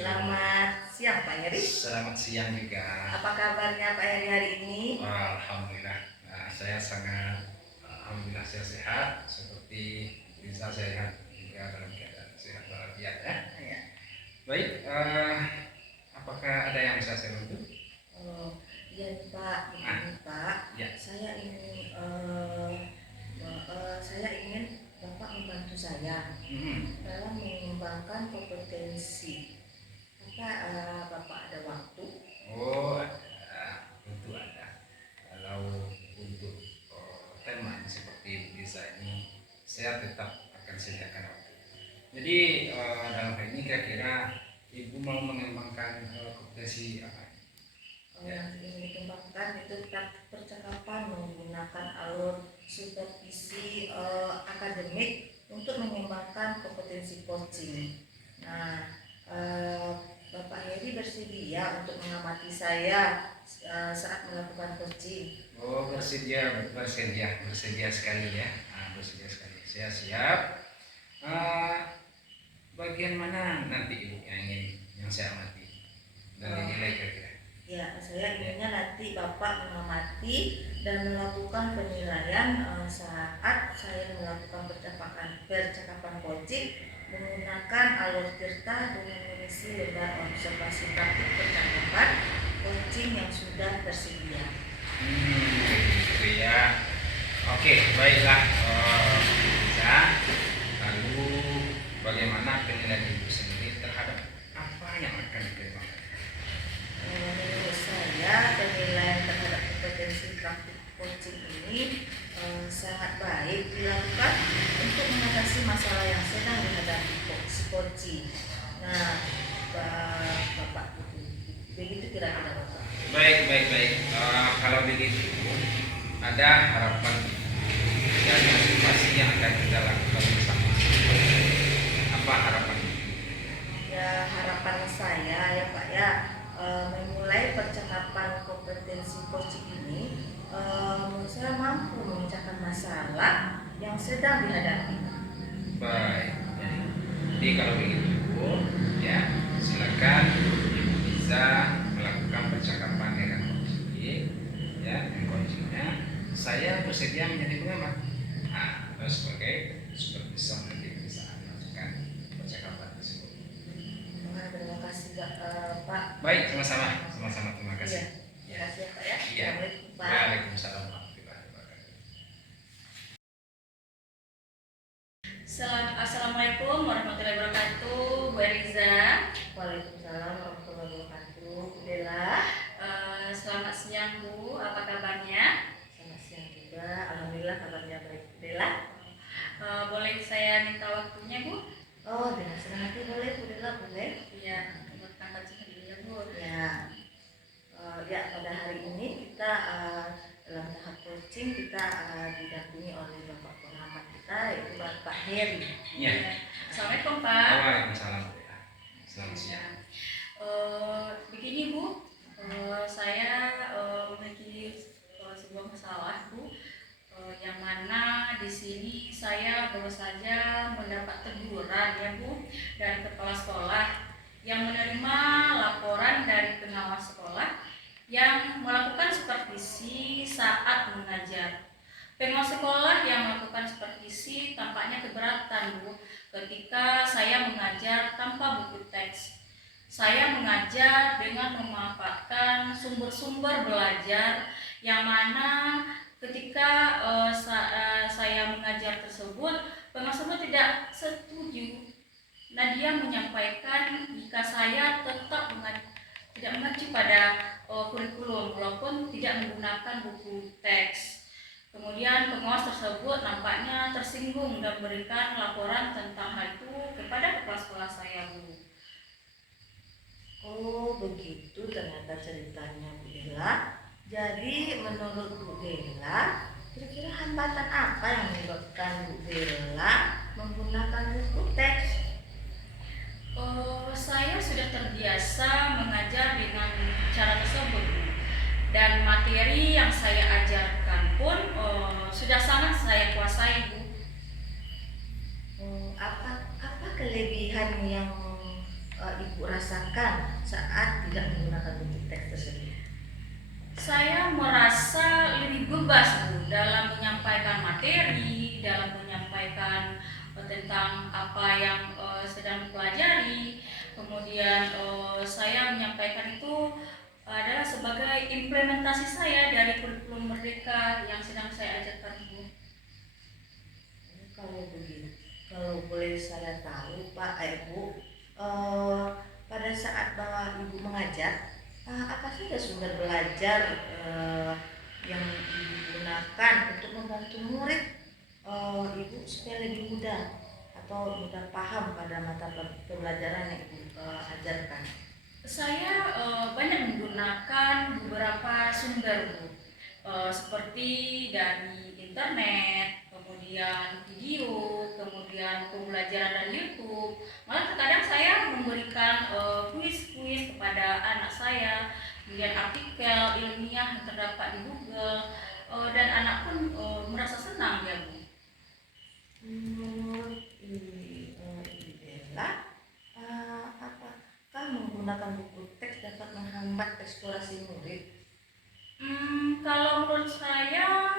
Selamat siang Pak Heri. Selamat siang juga. Apa kabarnya Pak Heri hari ini? Alhamdulillah, saya sangat alhamdulillah saya sehat. Seperti bisa sehat juga dalam keadaan sehat walafiat ya. Ya. Baik, apakah ada yang bisa saya bantu? Ya Pak, begini Pak. Ya. Saya ingin Bapak membantu saya dalam mengembangkan kompetensi. Apakah Bapak ada waktu? Oh, tentu ada. Kalau untuk tema seperti desa ini, saya tetap akan sediakan waktu. Jadi dalam hal ini kira-kira Ibu mau mengembangkan kompetensi apa? Yang ingin dikembangkan itu percakapan menggunakan alur supervisi akademik untuk mengembangkan kompetensi coaching. Nah, Bapak Heri bersedia untuk mengamati saya saat melakukan coaching? Oh, bersedia sekali ya. Bersedia sekali. Saya siap. Bagian mana nanti Ibu yang saya amati dari nilai kira-kira? Ya, saya inginnya nanti Bapak mengamati dan melakukan penilaian saat saya melakukan percakapan coaching menggunakan alur tirta dengan mengisi lembar observasi praktik percakapan coaching yang sudah tersedia. Gitu ya. Oke, baiklah. Bisa. Lalu bagaimana penilaian Ibu sendiri terhadap apa yang akan dikembangkan? Menurut saya penilaian terhadap kompetensi praktik coaching ini sangat baik dilakukan untuk mengatasi masalah yang sedang dihadapi si coaching. Nah, Bapak begitu kira-kira Bapak. Baik. Kalau begitu ada harapan dan antisipasi yang akan kita lakukan bersama. Apa harapan? Ya, harapan saya ya Pak ya, memulai percakapan kompetensi coaching ini saya mampu memecahkan masalah yang sedang dihadapi. Baik. Jadi kalau begitu ya silakan Ibu bisa melakukan percakapan dengan coaching ya, dengan coachingnya. Saya bersedia menjadi pengamat. Sebagai supervisor nanti bisa melakukan percakapan tersebut. Terima kasih Pak. Baik, sama-sama terima kasih. Terima kasih Pak ya. Iya. Assalamualaikum Pak. Waalaikumsalam warahmatullahi wabarakatuh. Assalamualaikum warahmatullahi wabarakatuh, Bu Eliza. Waalaikumsalam warahmatullahi wabarakatuh. Bu Dela. Selamat siang Bu, apa kabarnya? Selamat siang juga. Alhamdulillah kabarnya baik. Bu Dela. Boleh saya minta waktunya Bu? Oh, dengan senang hati boleh Bu Dela, boleh. Iya, buat tanggal dulu ya Bu. Ya. Ya, pada hari ini kita dalam tahap coaching kita didampingi oleh Bapak pengamat kita yaitu Bapak Heri. Iya. Assalamualaikum Pak. Waalaikumsalam. Selamat siang. Begini Bu, saya memiliki sebuah masalah Bu, yang mana di sini saya baru saja mendapat teguran ya Bu dari kepala sekolah yang menerima laporan dari pengawas sekolah yang melakukan supervisi saat mengajar. Pengawas sekolah yang melakukan supervisi tampaknya keberatan Bu ketika saya mengajar tanpa buku teks. Saya mengajar dengan memanfaatkan sumber-sumber belajar yang mana ketika saya mengajar tersebut, pengawas tersebut tidak setuju. Nah, dia menyampaikan jika saya tetap tidak mengacu pada kurikulum walaupun tidak menggunakan buku teks. Kemudian pengawas tersebut nampaknya tersinggung dan memberikan laporan tentang hal itu kepada kepala sekolah saya Bu. Oh, begitu ternyata ceritanya Bu Dela. Jadi menurut Bu Dela, kira-kira hambatan apa yang menyebabkan Bu Dela menggunakan buku teks? Saya sudah terbiasa mengajar dengan cara tersebut dan materi yang saya ajarkan pun sudah sangat saya kuasai Bu. Apa kelebihan yang Ibu rasa rasakan saat tidak menggunakan buku teks tersebut? Saya merasa lebih bebas Bu dalam menyampaikan materi, dalam menyampaikan tentang apa yang sedang dipelajari. Kemudian saya menyampaikan itu adalah sebagai implementasi saya dari kurikulum Merdeka yang sedang saya ajarkan Bu. Kalau begitu, kalau boleh saya tahu Pak, Bu, pada saat bahwa Ibu mengajar, apa saja sumber belajar yang digunakan untuk membantu murid Ibu supaya lebih mudah atau mudah paham pada mata pembelajaran yang Ibu ajarkan? Saya banyak menggunakan beberapa sumber Bu, seperti dari internet, kemudian video, kemudian pembelajaran dari YouTube. Malah terkadang saya memberikan kuis-kuis kepada anak saya, kemudian artikel ilmiah yang terdapat di Google, dan anak pun merasa senang ya Bu. Menurut Ibu Bella, apakah menggunakan buku teks dapat menghambat eksplorasi murid? Kalau menurut saya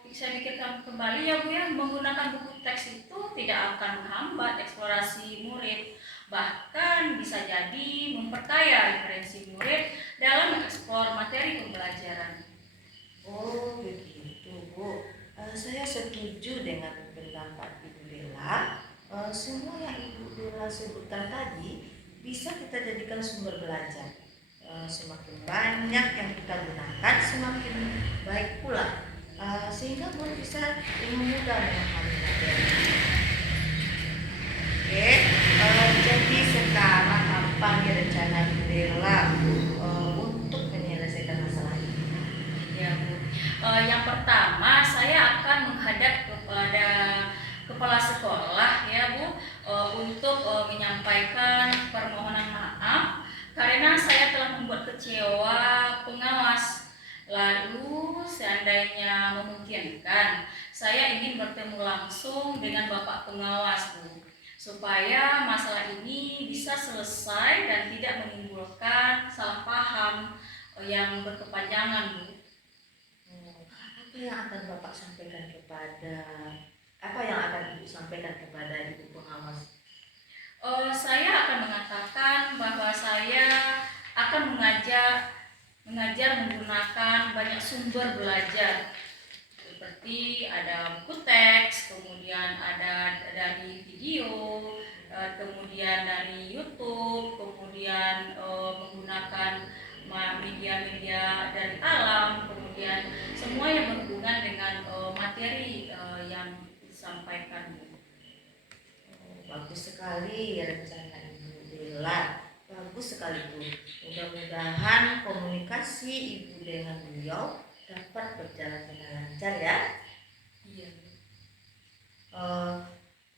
bisa dikatakan kembali ya Bu ya, menggunakan buku teks itu tidak akan menghambat eksplorasi murid, bahkan bisa jadi memperkaya referensi murid dalam mengeksplor materi pembelajaran. Oh begitu Bu. Saya setuju dengan pendapat Ibu Bella. Semua yang Ibu Bella sebutkan tadi bisa kita jadikan sumber belajar. Semakin banyak yang kita gunakan, semakin baik pula. Sehingga murid bisa lebih mudah memahami materi. Oke, jadi sekarang apa nih rencana Ibu Bella untuk menyelesaikan masalah ini? Ya Bu. Yang pertama saya akan menghadap kepada kepala sekolah ya Bu, untuk menyampaikan permohonan maaf karena saya telah membuat kecewa pengawas. Lalu seandainya memungkinkan, saya ingin bertemu langsung dengan Bapak pengawas Bu, supaya masalah ini bisa selesai dan tidak menimbulkan salah paham yang berkepanjangan Bu. Apa yang akan Bapak sampaikan kepada apa yang akan Ibu sampaikan kepada Ibu pengawas? Saya akan mengatakan bahwa saya akan mengajar menggunakan banyak sumber belajar, seperti ada buku teks, kemudian ada dari video, kemudian dari YouTube, kemudian menggunakan media-media dari alam, kemudian semua yang berhubungan dengan materi yang disampaikan. Bagus sekali rencana Ibu Bella. Bagus sekali Bu. Mudah-mudahan komunikasi Ibu dengan beliau dapat berjalan dengan lancar ya. Iya.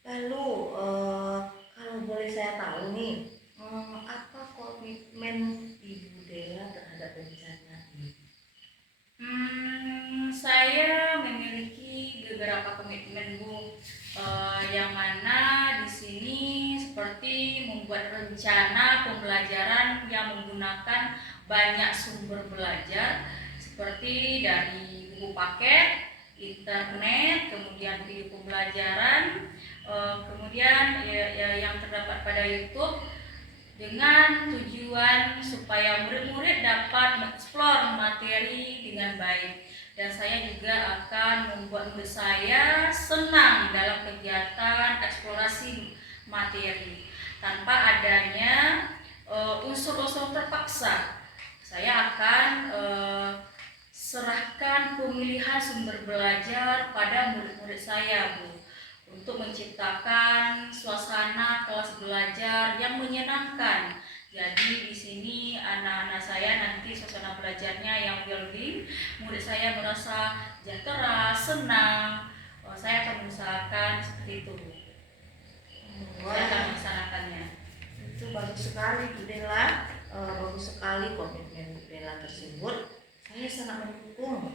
Lalu kalau boleh saya tahu nih, apa komitmen Ibu Bella terhadap rencana ini? Saya memiliki beberapa komitmen Bu, yang mana di sini seperti membuat rencana pembelajaran yang menggunakan banyak sumber belajar seperti dari buku paket, internet, kemudian video pembelajaran, kemudian yang terdapat pada YouTube, dengan tujuan supaya murid-murid dapat mengeksplor materi dengan baik. Dan saya juga akan membuat murid saya senang dalam kegiatan eksplorasi materi tanpa adanya unsur-unsur terpaksa. Saya akan serahkan pemilihan sumber belajar pada murid-murid saya Bu, untuk menciptakan suasana kelas belajar yang menyenangkan. Jadi di sini anak-anak saya nanti suasana belajarnya yang well-being, murid saya merasa sejahtera, senang. Saya akan mengusahakan seperti itu Bu. Saya akan melaksanakannya. Itu bagus sekali Bu Bella. Bagus sekali komitmen Bu Bella tersebut. Saya sangat mendukung.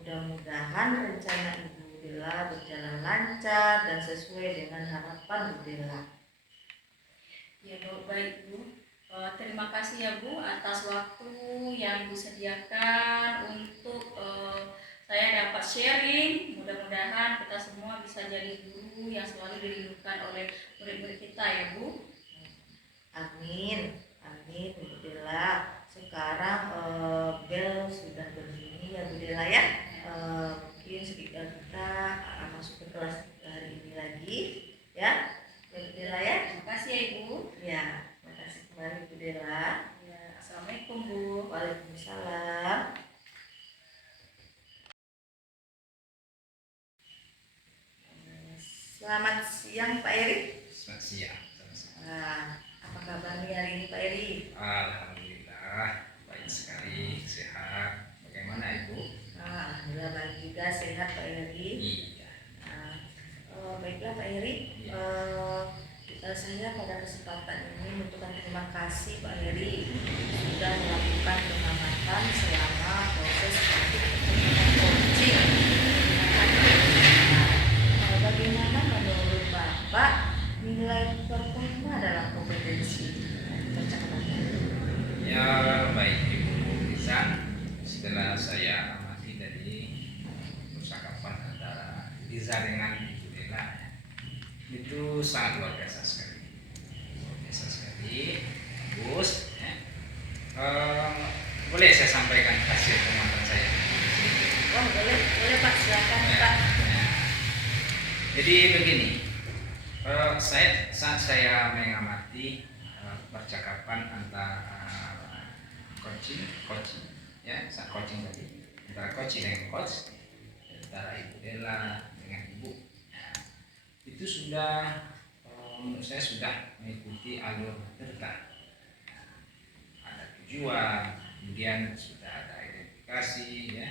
Mudah-mudahan rencana Ibu Bella berjalan lancar dan sesuai dengan harapan Bu Bella. Ya, baik Bu. Terima kasih ya Bu atas waktu yang Ibu sediakan untuk saya dapat sharing. Mudah-mudahan kita semua bisa jadi guru yang selalu dirindukan oleh murid-murid kita ya Bu. Amin, amin Bu Dela. Sekarang bel sudah berbunyi ya Bu Dela ya. Mungkin sedikit kita masuk ke kelas hari ini lagi ya, Bu Dela ya. Terima kasih ya Ibu. Ya, terima kasih kembali Bu Dela. Ya, Assalamualaikum Bu. Waalaikumsalam. Selamat siang Pak Eri. Selamat siang. Apa kabarnya hari ini Pak Eri? Alhamdulillah baik sekali, sehat. Bagaimana Ibu? Alhamdulillah baik juga, sehat Pak Eri. Iya. Baiklah Pak Eri, Iya. saya pada kesempatan ini mengucapkan terima kasih Pak Eri sudah melakukan pengamatan selama proses coaching. Bagaimana menurut Bapak nilai performa dalam kompetensi percakapan? Ya baik Ibu Lisa, setelah saya amati dari percakapan antara Liza dengan Ibu Dela, itu sangat luar biasa sekali, bagus. Ya. Boleh saya sampaikan hasil pengamatan saya? Oh boleh Pak, silakan Pak. Ya. Jadi begini, saat saya mengamati percakapan antara coaching, ya, saat coaching tadi antara coaching dengan coach, antara Ibu Dela dengan Ibu, nah, itu sudah menurut saya sudah mengikuti alur cerita. Ada tujuan, kemudian sudah ada identifikasi, ya,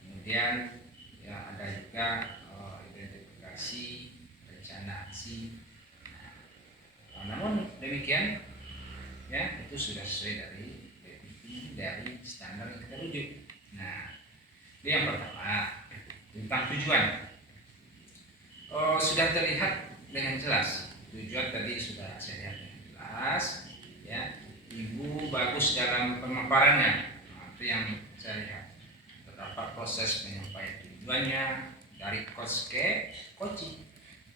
kemudian ya ada juga identifikasi rencana aksi. Namun demikian, ya itu sudah sesuai dari definisi dari standar yang kita rujuk. Nah, itu yang pertama tentang tujuan. Sudah terlihat dengan jelas tujuan tadi sudah saya lihat dengan jelas, ya. Ibu bagus dalam pemaparannya. Nah, itu yang saya lihat. Terdapat proses penyampaian tujuannya dari coach ke coaching,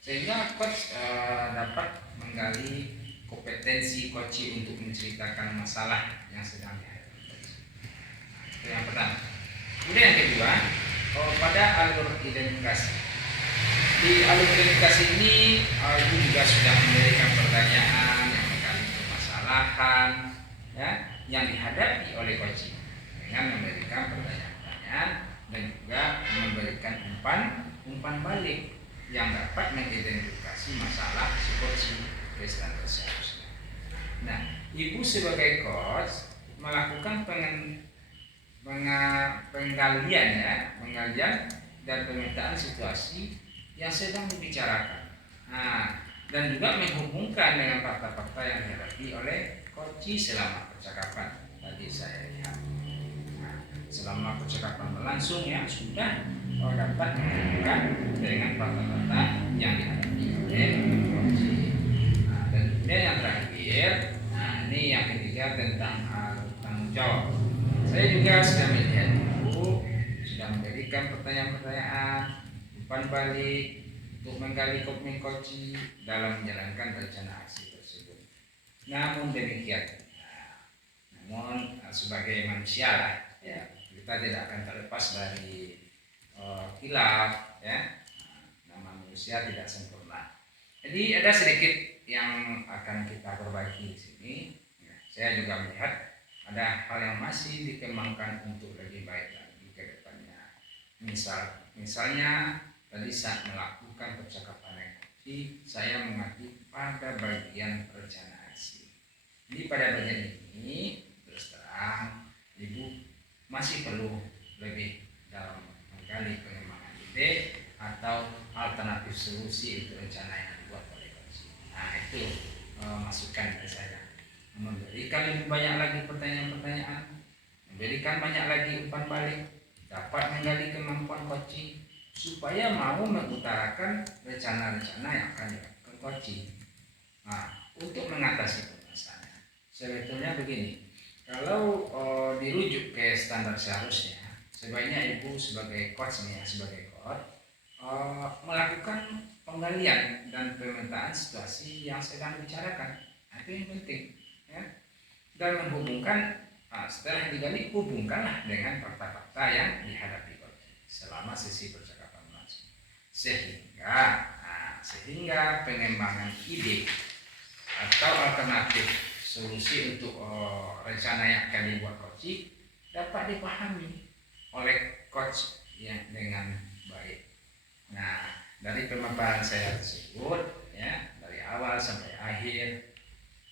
sehingga coach dapat menggali kompetensi coaching untuk menceritakan masalah yang sedang dihadapi. Itu yang pertama. Kemudian yang kedua, pada alur identifikasi. Di alur identifikasi ini, Ibu juga sudah memberikan pertanyaan yang menggali permasalahan, ya, yang dihadapi oleh coaching dengan memberikan pertanyaan-pertanyaan dan juga memberikan umpan balik yang dapat mengidentifikasi masalah si coaching ke standar seharusnya. Nah, Ibu sebagai coach melakukan penggalian dan pemetaan situasi yang sedang dibicarakan. Nah, dan juga menghubungkan dengan fakta-fakta yang dihadapi oleh coach selama percakapan tadi saya lihat. Nah, selama percakapan berlangsung ya sudah dapat menghubungkan dengan fakta-fakta yang dihadapi oleh coach. Nah, dan kemudian yang terakhir, nah ini yang ketiga tentang tanggung jawab. Saya juga sudah melihat Ibu sudah memberikan pertanyaan-pertanyaan umpan balik untuk menggali komitmen coaching dalam menjalankan rencana aksi tersebut. Namun demikian, sebagai manusia lah, ya, kita tidak akan terlepas dari khilaf, ya. Nama manusia tidak sempurna. Jadi ada sedikit yang akan kita perbaiki di sini. Ya, saya juga melihat ada hal yang masih dikembangkan untuk lebih baik lagi ke depannya. Misalnya tadi saat melakukan percakapan ekonomi, saya mengacu pada bagian perencanaan aksi. Jadi pada bagian ini terus terang Ibu masih perlu lebih dalam menggali pengembangan ide atau alternatif solusi untuk rencana yang dibuat oleh coach. Nah itu masukan dari saya. Memberikan lebih banyak lagi pertanyaan-pertanyaan, memberikan banyak lagi umpan balik, dapat menggali kemampuan coaching supaya mau mengutarakan rencana-rencana yang akan dilakukan coaching. Nah, untuk mengatasi permasalahan. Sebetulnya begini, kalau dirujuk ke standar seharusnya, sebaiknya ibu sebagai coach nih ya, sebagai coach melakukan penggalian dan pemetaan situasi yang sedang dibicarakan. Itu yang penting, ya. Dan menghubungkan setelah digali, hubungkanlah dengan fakta-fakta yang dihadapi selama sesi percakapan berlangsung, sehingga pengembangan ide atau alternatif solusi untuk rencana yang akan dibuat coach dapat dipahami oleh coach yang dengan baik. Nah, dari pemaparan saya tersebut, ya, dari awal sampai akhir,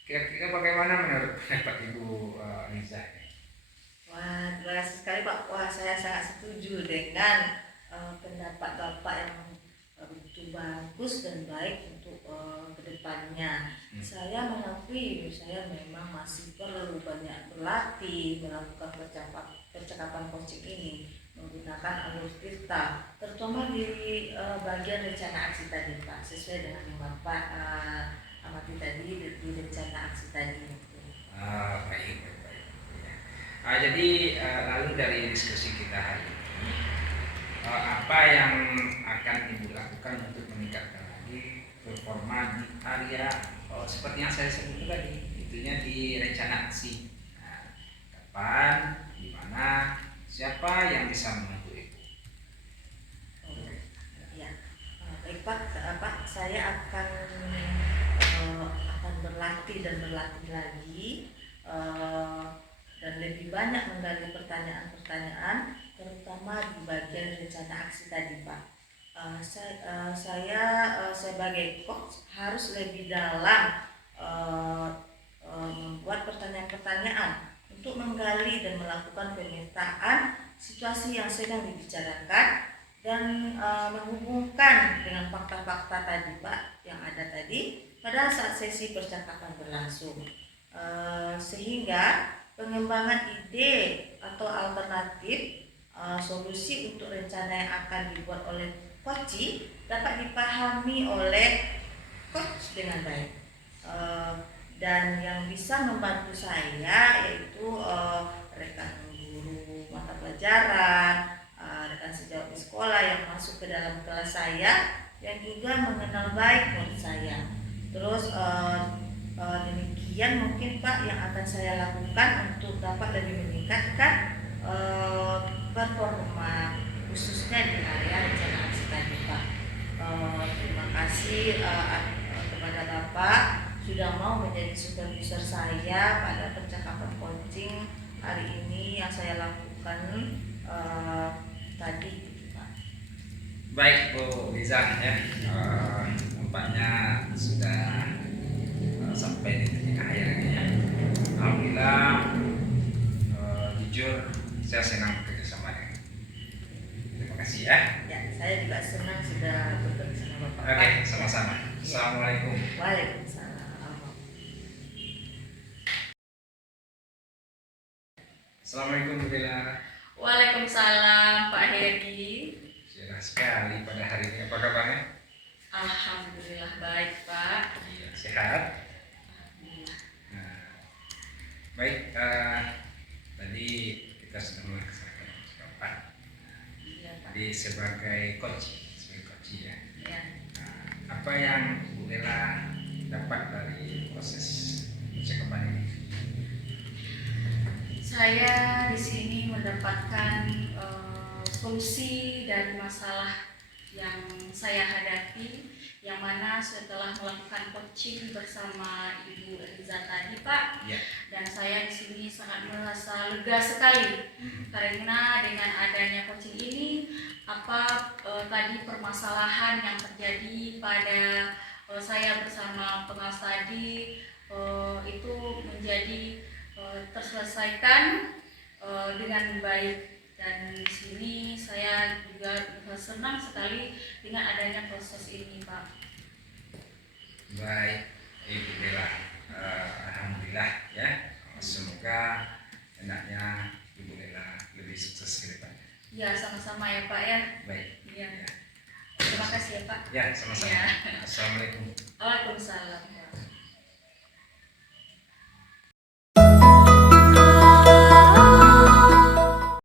kira-kira bagaimana menurut pendapat Ibu Liza? Wah, terima kasih sekali Pak. Wah, saya sangat setuju dengan pendapat Bapak yang begitu bagus dan baik untuk kedepannya. Saya mengakui saya memang masih perlu banyak berlatih melakukan percakapan coaching ini menggunakan alur cerita, terutama di bagian rencana aksi tadi Pak, sesuai dengan yang Bapak amati tadi di rencana aksi tadi. Baik. Jadi lalu dari diskusi kita hari ini, apa yang akan Ibu lakukan untuk meningkatkan lagi performa di area seperti yang saya sebut tadi, itunya di rencana aksi. Nah, kapan, di mana, siapa yang bisa membantu Ibu? Ya, baik Pak, saya akan berlatih lagi. Dan lebih banyak menggali pertanyaan-pertanyaan, terutama di bagian rencana aksi tadi Pak. Saya sebagai coach harus lebih dalam membuat pertanyaan-pertanyaan untuk menggali dan melakukan pemetaan situasi yang sedang dibicarakan dan menghubungkan dengan fakta-fakta tadi Pak yang ada tadi pada saat sesi percakapan berlangsung, sehingga pengembangan ide atau alternatif solusi untuk rencana yang akan dibuat oleh coach dapat dipahami oleh coach dengan baik, dan yang bisa membantu saya yaitu rekan guru mata pelajaran, rekan sejawat di sekolah yang masuk ke dalam kelas saya yang juga mengenal baik murid saya. Terus demikian mungkin Pak yang akan saya lakukan untuk dapat lebih meningkatkan performa khususnya di area rencana aksi tadi Pak. Terima kasih kepada Bapak sudah mau menjadi supervisor saya pada percakapan coaching hari ini yang saya lakukan tadi Pak. Baik Bu Liza, ya, nampaknya sudah sampai di titik akhir ini ya. Alhamdulillah, jujur saya senang bekerja sama dengan. Terima kasih ya. Ya, saya juga senang sudah bekerja sama Bapak. Oke, sama-sama. Assalamualaikum. Waalaikumsalam. Assalamualaikum Bu Bella. Waalaikumsalam Pak Heri. Cerah sekali pada hari ini. Apa kabarnya? Alhamdulillah baik Pak. Iya, sehat. Baik, tadi kita sudah melaksanakan percakapan. Jadi sebagai coach ya. Apa yang Bu Lela dapat dari proses percakapan ini? Saya di sini mendapatkan solusi dari masalah yang saya hadapi, yang mana setelah melakukan coaching bersama Ibu Eliza tadi Pak, ya. Dan saya di sini sangat merasa lega sekali karena dengan adanya coaching ini tadi permasalahan yang terjadi pada saya bersama pengawas tadi itu menjadi terselesaikan dengan baik. Dan di sini saya juga senang sekali dengan adanya proses ini, Pak. Baik, Ibu Bella, alhamdulillah ya. Semoga hendaknya Ibu Bella lebih sukses ke depan. Ya, sama-sama ya Pak ya. Baik. Ya. Terima kasih ya Pak. Ya, sama-sama. Ya. Assalamualaikum. Waalaikumsalam.